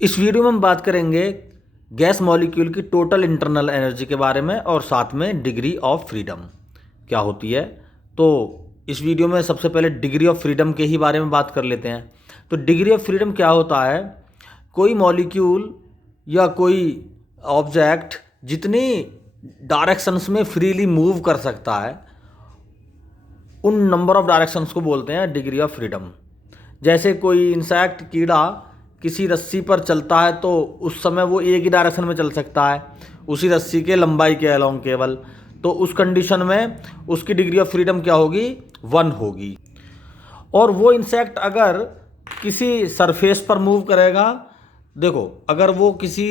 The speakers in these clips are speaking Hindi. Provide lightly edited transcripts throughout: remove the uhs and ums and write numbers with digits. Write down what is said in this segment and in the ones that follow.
इस वीडियो में हम बात करेंगे गैस मॉलिक्यूल की टोटल इंटरनल एनर्जी के बारे में और साथ में डिग्री ऑफ फ्रीडम क्या होती है। तो इस वीडियो में सबसे पहले डिग्री ऑफ फ्रीडम के ही बारे में बात कर लेते हैं। तो डिग्री ऑफ फ्रीडम क्या होता है? कोई मॉलिक्यूल या कोई ऑब्जेक्ट जितनी डायरेक्शंस में फ्रीली मूव कर सकता है उन नंबर ऑफ डायरेक्शंस को बोलते हैं डिग्री ऑफ फ्रीडम। जैसे कोई इंसेक्ट कीड़ा किसी रस्सी पर चलता है तो उस समय वो एक ही डायरेक्शन में चल सकता है उसी रस्सी के लंबाई के अलोंग केवल। तो उस कंडीशन में उसकी डिग्री ऑफ फ्रीडम क्या होगी? 1 होगी। और वो इंसेक्ट अगर किसी सरफेस पर मूव करेगा, देखो अगर वो किसी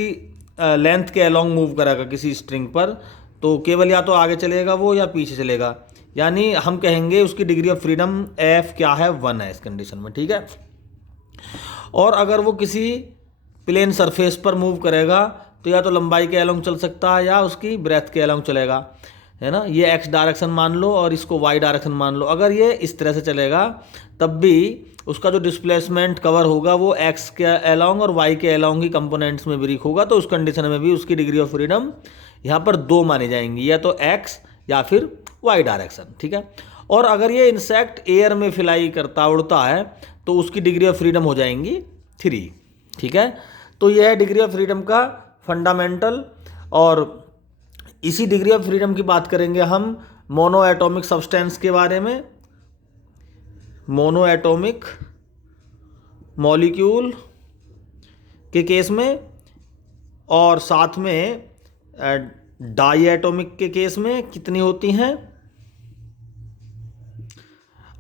लेंथ के अलोंग मूव करेगा किसी स्ट्रिंग पर, तो केवल या तो आगे चलेगा वो या पीछे चलेगा, यानी हम कहेंगे उसकी डिग्री ऑफ फ्रीडम एफ क्या है? 1 है इस कंडीशन में, ठीक है। और अगर वो किसी प्लेन सरफेस पर मूव करेगा तो या तो लंबाई के अलोंग चल सकता है या उसकी ब्रेथ के अलोंग चलेगा, है ना। ये एक्स डायरेक्शन मान लो और इसको वाई डायरेक्शन मान लो। अगर ये इस तरह से चलेगा तब भी उसका जो डिस्प्लेसमेंट कवर होगा वो एक्स के अलोंग और वाई के अलोंग ही कंपोनेंट्स में ब्रेक होगा। तो उस कंडीशन में भी उसकी डिग्री ऑफ फ्रीडम यहाँ पर 2 मानी जाएंगी, या तो एक्स या फिर वाई डायरेक्शन, ठीक है। और अगर ये इंसेक्ट एयर में फ्लाई करता उड़ता है तो उसकी डिग्री ऑफ फ्रीडम हो जाएंगी 3, ठीक है। तो यह है डिग्री ऑफ फ्रीडम का फंडामेंटल। और इसी डिग्री ऑफ फ्रीडम की बात करेंगे हम मोनो एटॉमिक सब्सटेंस के बारे में, मोनो एटॉमिक मॉलिक्यूल के केस में, और साथ में डाई एटॉमिक के केस में कितनी होती हैं,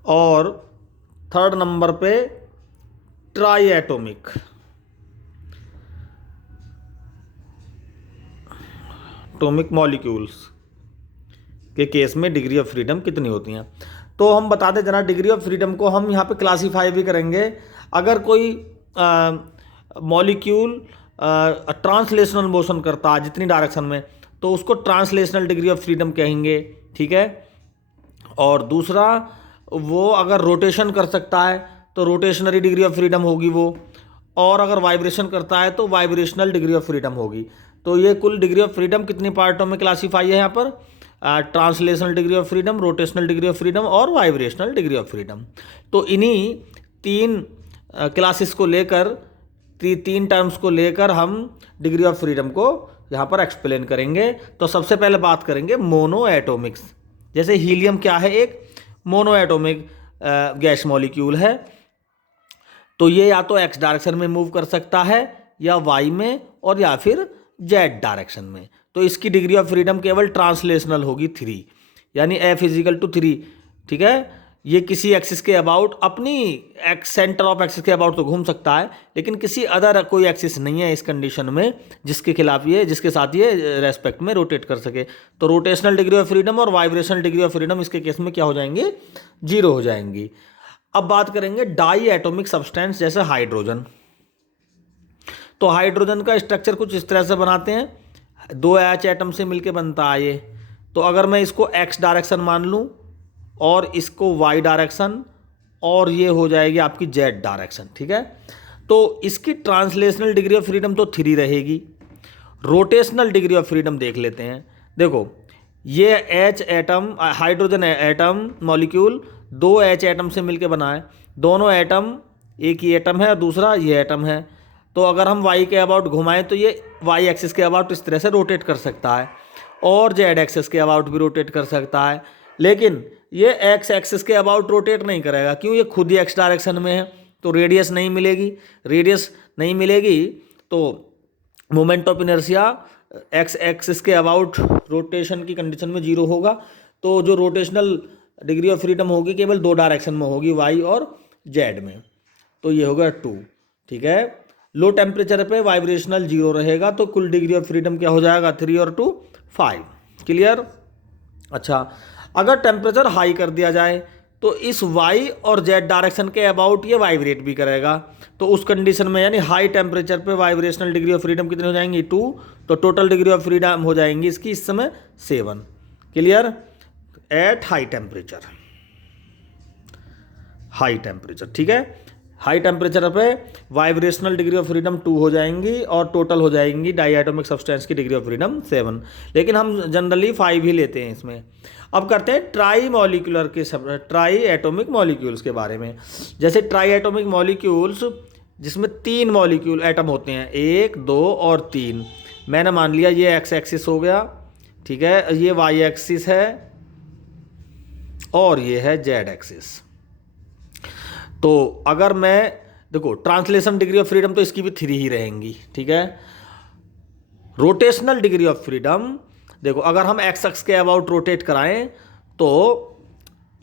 और थर्ड नंबर पे ट्राई एटॉमिक मॉलिक्यूल्स के केस में डिग्री ऑफ फ्रीडम कितनी होती हैं। तो हम बता दें जना, डिग्री ऑफ फ्रीडम को हम यहाँ पे क्लासीफाई भी करेंगे। अगर कोई मॉलिक्यूल ट्रांसलेशनल मोशन करता है जितनी डायरेक्शन में, तो उसको ट्रांसलेशनल डिग्री ऑफ फ्रीडम कहेंगे, ठीक है। और दूसरा, वो अगर रोटेशन कर सकता है तो रोटेशनरी डिग्री ऑफ फ्रीडम होगी वो, और अगर वाइब्रेशन करता है तो वाइब्रेशनल डिग्री ऑफ फ्रीडम होगी। तो ये कुल डिग्री ऑफ फ्रीडम कितनी पार्टों में क्लासीफाई है यहाँ पर? Translational degree of freedom, rotational degree of freedom और वाइब्रेशनल डिग्री ऑफ फ्रीडम। तो इन्हीं 3 क्लासेस को लेकर, 3 टर्म्स को लेकर हम डिग्री ऑफ फ्रीडम को यहाँ पर एक्सप्लेन करेंगे। तो सबसे पहले बात करेंगे मोनो एटॉमिक्स। जैसे हीलियम क्या है? एक मोनो एटॉमिक गैस मॉलिक्यूल है। तो ये या तो एक्स डायरेक्शन में मूव कर सकता है या वाई में, और या फिर जेड डायरेक्शन में। तो इसकी डिग्री ऑफ फ्रीडम केवल ट्रांसलेशनल होगी 3, यानी एफ इजिकल टू 3, ठीक है। ये किसी एक्सिस के अबाउट, अपनी सेंटर ऑफ एक्सिस के अबाउट तो घूम सकता है, लेकिन किसी अदर कोई एक्सिस नहीं है इस कंडीशन में जिसके खिलाफ ये, जिसके साथ ये रेस्पेक्ट में रोटेट कर सके। तो रोटेशनल डिग्री ऑफ फ्रीडम और वाइब्रेशनल डिग्री ऑफ फ्रीडम इसके केस में क्या हो जाएंगे? 0 हो जाएंगी। अब बात करेंगे डाई एटॉमिक सब्सटेंस, जैसे हाइड्रोजन। तो हाइड्रोजन का स्ट्रक्चर कुछ इस तरह से बनाते हैं, 2 एच एटम से मिलके बनता है ये। तो अगर मैं इसको एक्स डायरेक्शन मान लूँ और इसको वाई डायरेक्शन, और ये हो जाएगी आपकी जेड डायरेक्शन, ठीक है। तो इसकी ट्रांसलेशनल डिग्री ऑफ फ्रीडम तो 3 रहेगी। रोटेशनल डिग्री ऑफ फ्रीडम देख लेते हैं। देखो ये H atom, hydrogen atom molecule 2 H atom से मिलके बना है। दोनों एटम, एक ही एटम है और दूसरा ये एटम है। तो अगर हम वाई के अबाउट घुमाएं तो ये वाई एक्सिस के अबाउट इस तरह से रोटेट कर सकता है, और जेड एक्सिस के अबाउट भी रोटेट कर सकता है। लेकिन ये एक्स एक्सिस के अबाउट रोटेट नहीं करेगा, क्यों? ये खुद ही एक्स डायरेक्शन में है, तो रेडियस नहीं मिलेगी। रेडियस नहीं मिलेगी तो moment of inertia x axis के अबाउट रोटेशन की कंडीशन में 0 होगा। तो जो रोटेशनल डिग्री ऑफ फ्रीडम होगी केवल 2 डायरेक्शन में होगी, वाई और जेड में। तो ये होगा 2, ठीक है। लो टेम्परेचर पे वाइब्रेशनल 0 रहेगा, तो कुल डिग्री ऑफ फ्रीडम क्या हो जाएगा? 3 और 2 5। क्लियर? अच्छा, अगर टेम्परेचर हाई कर दिया जाए तो इस वाई और जेड डायरेक्शन के अबाउट ये वाइब्रेट भी करेगा। तो उस कंडीशन में, यानी हाई टेम्परेचर पे वाइब्रेशनल डिग्री ऑफ फ्रीडम कितनी हो जाएंगी? 2। तो टोटल डिग्री ऑफ फ्रीडम हो जाएंगी इसकी इस समय 7। क्लियर? एट हाई टेम्परेचर, ठीक है। हाई टेम्परेचर पे वाइब्रेशनल डिग्री ऑफ फ्रीडम 2 हो जाएंगी और टोटल हो जाएंगी डाई एटॉमिक सब्सटेंस की डिग्री ऑफ फ्रीडम 7, लेकिन हम जनरली 5 ही लेते हैं इसमें। अब करते हैं ट्राई एटॉमिक मॉलिक्यूल्स के बारे में। जैसे ट्राई एटॉमिक मॉलिक्यूल्स जिसमें 3 मॉलिक्यूल एटम होते हैं, 1, 2 और 3। मैंने मान लिया ये एक्स एक्सिस हो गया, ठीक है, ये वाई एक्सिस है और ये है जेड एक्सिस। तो अगर मैं देखो ट्रांसलेशन डिग्री ऑफ फ्रीडम तो इसकी भी 3 ही रहेंगी, ठीक है। रोटेशनल डिग्री ऑफ फ्रीडम देखो, अगर हम एक्स एक्स के अबाउट रोटेट कराएं तो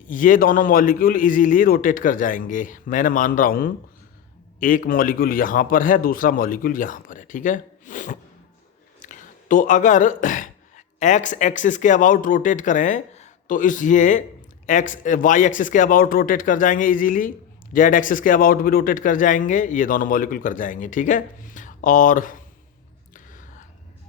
ये दोनों मॉलिक्यूल इजीली रोटेट कर जाएंगे। मैंने मान रहा हूं एक मॉलिक्यूल यहां पर है, दूसरा मॉलिक्यूल यहां पर है, ठीक है। तो अगर एक्स एक्सिस के अबाउट रोटेट करें तो ये वाई एक्सिस के अबाउट रोटेट कर जाएंगे इजीली, जेड एक्सिस के अबाउट भी रोटेट कर जाएंगे, ये दोनों मॉलिक्यूल कर जाएंगे, ठीक है। और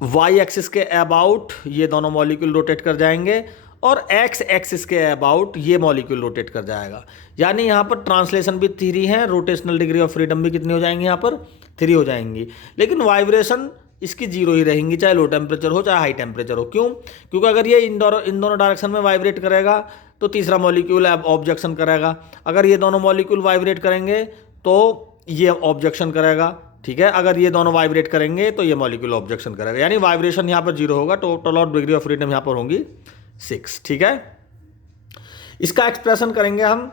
वाई एक्सिस के अबाउट ये दोनों मॉलिक्यूल रोटेट कर जाएंगे और एक्स एक्सिस के अबाउट ये मॉलिक्यूल रोटेट कर जाएगा। यानी यहाँ पर ट्रांसलेशन भी 3 है, रोटेशनल डिग्री ऑफ फ्रीडम भी कितनी हो जाएंगी, यहाँ पर 3 हो जाएंगी। लेकिन वाइब्रेशन इसकी 0 ही रहेंगी, चाहे लो टेम्परेचर हो चाहे हाई टेम्परेचर हो। क्यों? क्योंकि अगर ये इन दोनों डायरेक्शन में वाइब्रेट करेगा तो तीसरा मॉलिक्यूल ऑब्जेक्शन करेगा, अगर ये दोनों मॉलिक्यूल वाइब्रेट करेंगे तो ये ऑब्जेक्शन करेगा, ठीक है। अगर ये दोनों वाइब्रेट करेंगे तो ये मॉलिक्यूल ऑब्जेक्शन करेगा, यानी वाइब्रेशन यहाँ पर 0 होगा। टोटल और डिग्री ऑफ फ्रीडम यहाँ पर होंगी 6, ठीक है। इसका एक्सप्रेशन करेंगे हम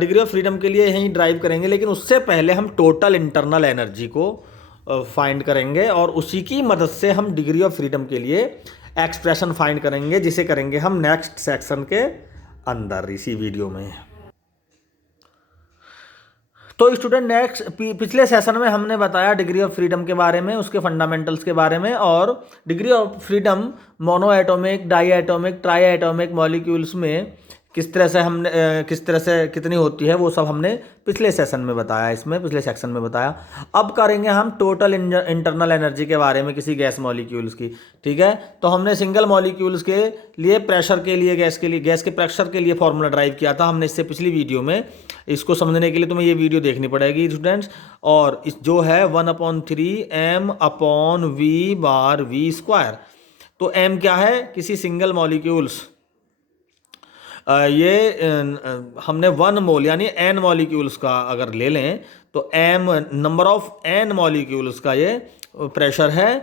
डिग्री ऑफ फ्रीडम के लिए यहीं ड्राइव करेंगे, लेकिन उससे पहले हम टोटल इंटरनल एनर्जी को फाइंड करेंगे और उसी की मदद से हम डिग्री ऑफ फ्रीडम के लिए एक्सप्रेशन फाइंड करेंगे, जिसे करेंगे हम नेक्स्ट सेक्शन के अंदर इसी वीडियो में। तो स्टूडेंट पिछले सेशन में हमने बताया डिग्री ऑफ फ्रीडम के बारे में, उसके फंडामेंटल्स के बारे में, और degree of freedom monoatomic, diatomic, triatomic molecules में किस तरह से कितनी होती है वो सब हमने पिछले सेशन में बताया, इसमें पिछले सेक्शन में बताया। अब करेंगे हम टोटल इंटरनल एनर्जी के बारे में किसी गैस मॉलिक्यूल्स की, ठीक है। तो हमने सिंगल मॉलिक्यूल्स के लिए प्रेशर के लिए गैस के प्रेशर के लिए फॉर्मूला ड्राइव किया था हमने इससे पिछली वीडियो में। इसको समझने के लिए तुम्हें ये वीडियो देखनी पड़ेगी स्टूडेंट्स। और इस जो है 1/3 m/v/v²। तो m क्या है? किसी सिंगल मॉलिक्यूल्स, ये हमने 1 मोल यानी n मॉलिक्यूल्स का अगर ले लें तो m number of n molecules का ये प्रेशर है।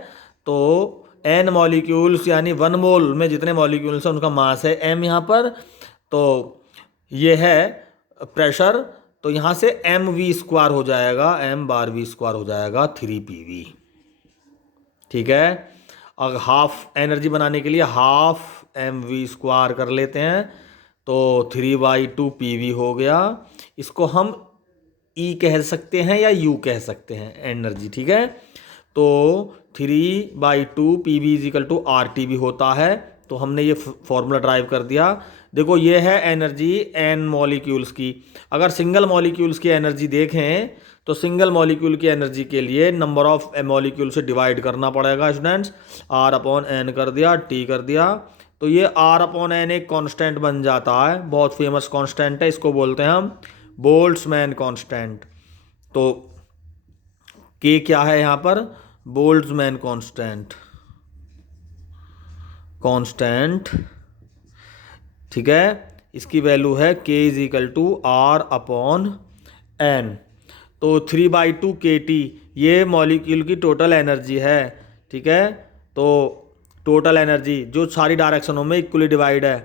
तो n मॉलिक्यूल्स यानी 1 मोल में जितने मॉलिक्यूल्स हैं उनका मास है m यहाँ पर। तो ये है प्रेशर, तो यहाँ से mv² हो जाएगा, m/v² हो जाएगा 3pv, ठीक है। अगर हाफ एनर्जी बनाने के लिए हाफ mv² कर लेते हैं तो 3/2 pv हो गया। इसको हम E कह सकते हैं या U कह सकते हैं एनर्जी, ठीक है। तो 3/2 pv = RT भी होता है। तो हमने ये फॉर्मूला ड्राइव कर दिया। देखो ये है एनर्जी n मॉलिक्यूल्स की। अगर सिंगल मॉलिक्यूल्स की एनर्जी देखें तो सिंगल मॉलिक्यूल की एनर्जी के लिए नंबर ऑफ मॉलिक्यूल से डिवाइड करना पड़ेगा स्टूडेंट्स। R/n कर दिया, T कर दिया, तो ये R/n एक कांस्टेंट बन जाता है, बहुत फेमस कांस्टेंट है, इसको बोलते हैं हम बोल्ट्जमैन कांस्टेंट। तो K क्या है यहाँ पर? बोल्ट्जमैन कांस्टेंट, ठीक है। इसकी वैल्यू है K = R/n। तो 3/2 kT ये मॉलिक्यूल की टोटल एनर्जी है, ठीक है। तो टोटल एनर्जी जो सारी डायरेक्शनों में इक्वली डिवाइड है,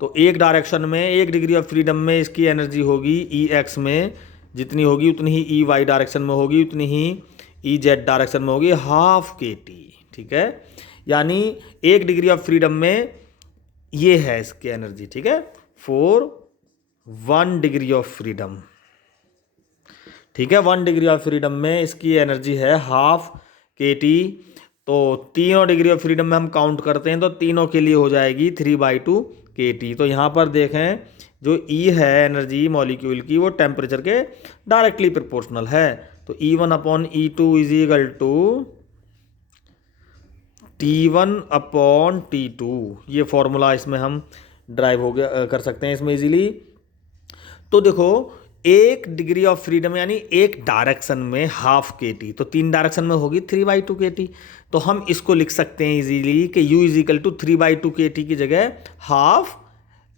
तो एक डायरेक्शन में एक डिग्री ऑफ फ्रीडम में इसकी एनर्जी होगी EX में जितनी होगी उतनी ही EY डायरेक्शन में होगी, उतनी ही EZ डायरेक्शन में होगी, ½ kT, ठीक है। यानी एक डिग्री ऑफ फ्रीडम में ये है इसकी एनर्जी, ठीक है, फॉर 1 डिग्री ऑफ फ्रीडम, ठीक है। 1 डिग्री ऑफ फ्रीडम में इसकी एनर्जी है ½ kT। तो तीनों डिग्री ऑफ फ्रीडम में हम काउंट करते हैं तो तीनों के लिए हो जाएगी 3/2 kT। तो यहाँ पर देखें जो E है एनर्जी मॉलिक्यूल की वो टेम्परेचर के डायरेक्टली प्रोपोर्शनल है। तो E1/E2 = T1/T2, ये फॉर्मूला इसमें हम ड्राइव हो गया कर सकते हैं इसमें इजीली। तो देखो एक डिग्री ऑफ फ्रीडम यानी एक डायरेक्शन में हाफ के टी, तो 3 डायरेक्शन में होगी 3/2 के टी। तो हम इसको लिख सकते हैं इजीली कि u इज इक्वल टू 3/2 के टी की जगह हाफ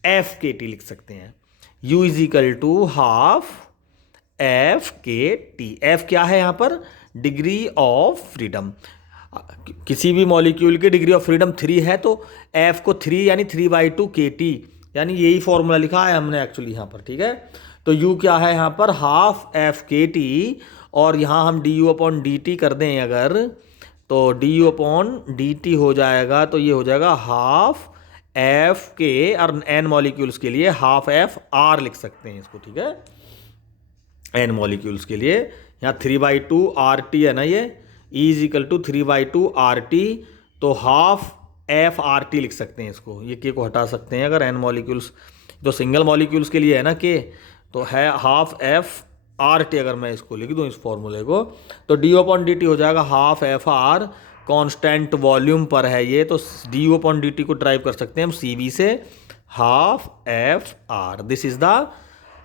एफ के टी लिख सकते हैं। u is equal to half F K T. F क्या है यहाँ पर? Degree of freedom. किसी भी मॉलिक्यूल की डिग्री ऑफ फ्रीडम 3 है तो एफ को 3 यानी 3/2 के टी, यानी यही फॉर्मूला लिखा है हमने एक्चुअली यहाँ पर, ठीक है। तो u क्या है यहाँ पर? हाफ एफ के टी, और यहाँ हम D U upon D T कर दें अगर, तो D U upon D T हो जाएगा, तो ये हो जाएगा हाफ एफ के, और एन मॉलिक्यूल्स के लिए हाफ एफ आर लिख सकते हैं इसको, ठीक है। एन मॉलिक्यूल्स के लिए यहाँ 3/2 आर टी है ना, ये E is equal to 3/2 R T, तो हाफ एफ आर टी लिख सकते हैं इसको। ये के को हटा सकते हैं अगर एन मॉलिक्यूल्स, तो सिंगल मॉलिक्यूल्स के लिए है ना के, तो है हाफ एफ आर टी। अगर मैं इसको लिख दूँ इस फॉर्मूले को, तो डी अपॉन डी टी हो जाएगा half F R, constant volume पर है ये, तो D U upon D T को ड्राइव कर सकते हैं हम सी वी से, half F R. This is the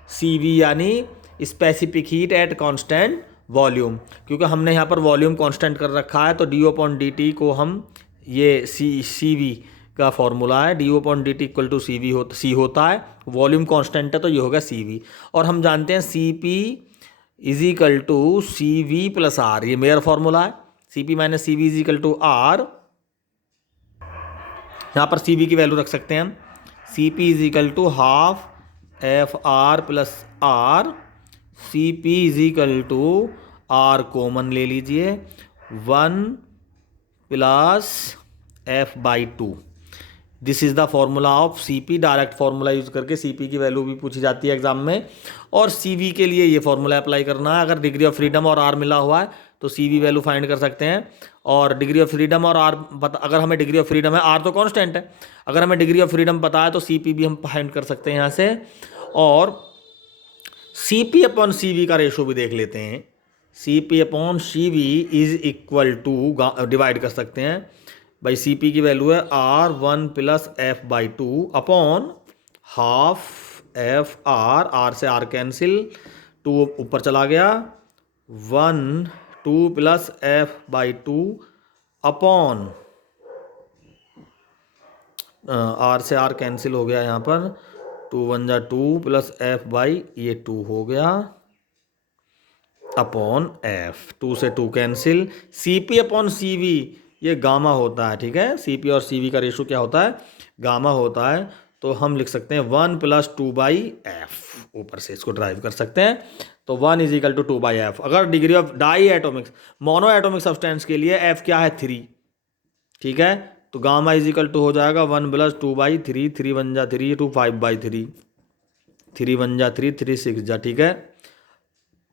C V यानी specific heat at constant volume, क्योंकि हमने यहाँ पर वॉल्यूम कांस्टेंट कर रखा है, तो डी अपॉन डी टी को हम, ये सी वी का फॉर्मूला है, D upon D T equal to C होता है, वॉल्यूम कांस्टेंट है तो ये होगा सी वी। और हम जानते हैं C P is equal to C V plus R, ये मेरा फॉर्मूला है, C P minus C V is equal to R. यहाँ पर सी वी की वैल्यू रख सकते हैं हम, C P is equal to half F R plus R, C P is equal to R common ले लीजिए 1 plus f/2। This is the formula of C P. Direct formula use करके सी पी की वैल्यू भी पूछी जाती है एग्जाम में, और सी वी के लिए ये फॉर्मूला अप्लाई करना है। अगर डिग्री ऑफ फ्रीडम और आर मिला हुआ है तो सी वी वैल्यू फाइंड कर सकते हैं, और डिग्री ऑफ फ्रीडम और आर अगर हमें डिग्री ऑफ फ्रीडम है, आर तो कांस्टेंट है, अगर हमें डिग्री ऑफ फ्रीडम पता है तो सी पी भी हम फाइंड कर सकते हैं यहाँ से। और C P upon C V का रेशो भी देख लेते हैं, C P upon C V is equal to, divide कर सकते हैं भाई, सी पी की वैल्यू है R 1 plus f/2 upon half F R, R से आर कैंसिल, 2 ऊपर चला गया, 1 2 प्लस f/2 अपॉन, आर से आर कैंसिल हो गया यहाँ पर, 2 1 जा 2 प्लस f बाई ये 2 हो गया अपॉन f, 2 से 2 cancel, C P upon C V ये गामा होता है, ठीक है। सी पी और सी वी का रेशो क्या होता है? गामा होता है, तो हम लिख सकते हैं 1 प्लस 2/f, ऊपर से इसको ड्राइव कर सकते हैं, तो 1 इज इक्वल टू 2/f। अगर degree of diatomic monoatomic substance के लिए f क्या है? 3, ठीक है, तो गामा इज इक्वल टू हो जाएगा 1 प्लस 2/3, 3 1 जा 3, 2 5/3, 3 1 जा 3, 3 6 जा, ठीक है।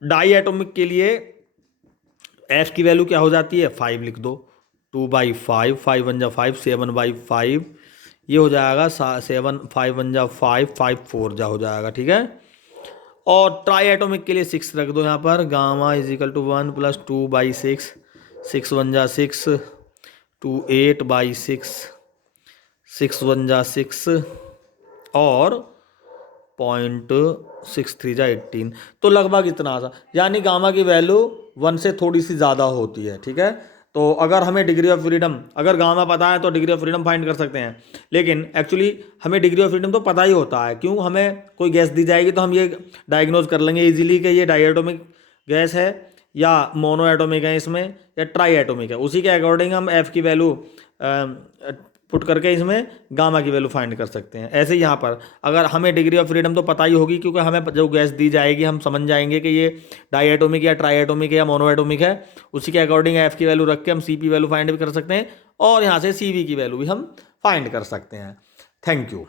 डाई एटोमिक के लिए f की वैल्यू क्या हो जाती है? 5 लिख दो, 2/5, 5 1 जा 5, 7/5, ये हो जाएगा 7, 5 1 जा 5, 5 4 जा हो जाएगा, ठीक है। और ट्राई एटोमिक के लिए 6 रख दो यहाँ पर, gamma is equal to 1 plus 2/6, 6 1 जा 6, 2 8/6, 6 1 जा 6, और 0.63 जा 18, तो लगभग इतना सा, यानी गामा की वैल्यू 1 से थोड़ी सी ज़्यादा होती है, ठीक है। तो अगर हमें डिग्री ऑफ फ्रीडम, अगर गामा पता है तो डिग्री ऑफ फ्रीडम फाइंड कर सकते हैं, लेकिन एक्चुअली हमें डिग्री ऑफ फ्रीडम तो पता ही होता है, क्यों? हमें कोई गैस दी जाएगी तो हम ये डायग्नोज कर लेंगे इजीली कि ये डाईएटोमिक गैस है या मोनो एटोमिक है इसमें, या ट्राई एटोमिक है, उसी के अकॉर्डिंग हम एफ की वैल्यू पुट करके इसमें गामा की वैल्यू फाइंड कर सकते हैं। ऐसे ही यहाँ पर अगर हमें डिग्री ऑफ फ्रीडम तो पता ही होगी, क्योंकि हमें जो गैस दी जाएगी हम समझ जाएंगे कि ये डाई एटोमिक या ट्राई एटोमिक है या मोनो एटोमिक है, उसी के अकॉर्डिंग एफ की वैल्यू रख के हम सी पी वैल्यू फाइंड भी कर सकते हैं, और यहाँ से सी वी की वैल्यू भी हम फाइंड कर सकते हैं। Thank you.